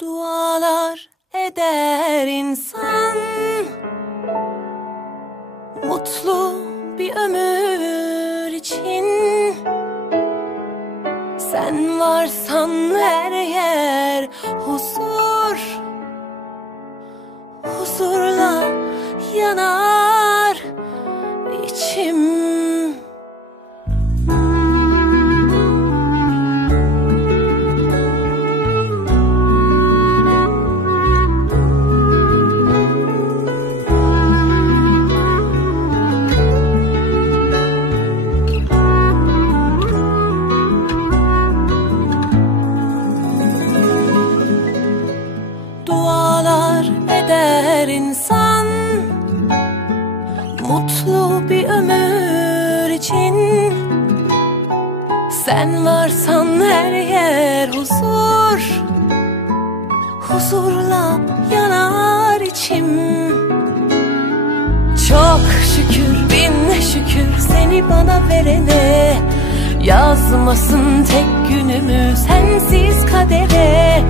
Dualar eder insan, mutlu bir ömür için. Sen varsan her yer huzur, huzurla yanar içim. Dualar eder insan, mutlu bir ömür için. Sen varsan her yer huzur, huzurla yanar içim. Çok şükür, bin şükür seni bana verene. Yazmasın tek günümü sensiz kadere.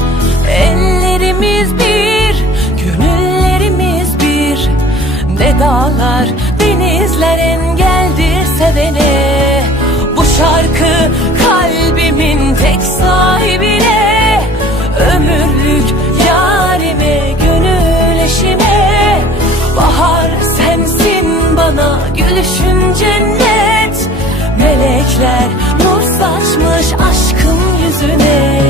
Ellerimiz bir, gönüllerimiz bir. Ne dağlar, denizler engeldir sevene. Bu şarkı kalbimin tek sahibine. Ömürlük yarime, gönül eşime. Bahar sensin bana, gülüşün cennet. Melekler nur saçmış aşkın yüzüne.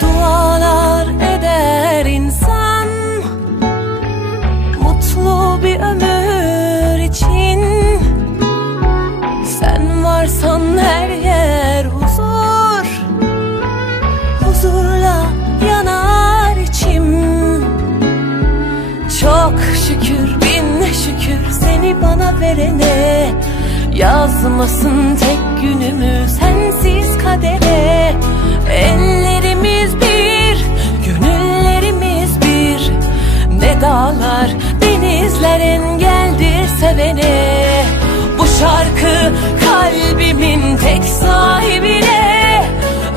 Dualar eder insan, mutlu bir ömür için. Sen varsan her yer huzur, huzurla yanar içim. Çok şükür, bin şükür seni bana verene. Yazmasın tek günümü sensiz kadere. Ellerimiz bir, gönüllerimiz bir. Ne dağlar, denizler engeldir sevene. Bu şarkı kalbimin tek sahibine.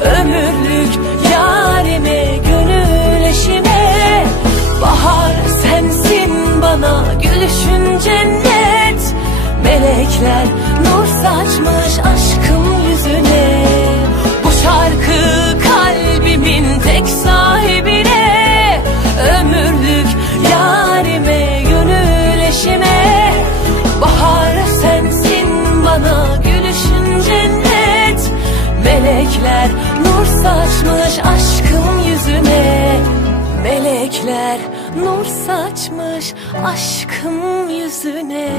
Ömürlük yarime, gönül eşime. Bahar sensin bana, gülüşün cennet. Melekler nur saçmış aşkım yüzüne. Bu şarkı kalbimin tek sahibine. Ömürlük yarime, gönül eşime. Bahar sensin bana, gülüşün cennet. Melekler nur saçmış aşkım yüzüne. Melekler nur saçmış aşkım yüzüne.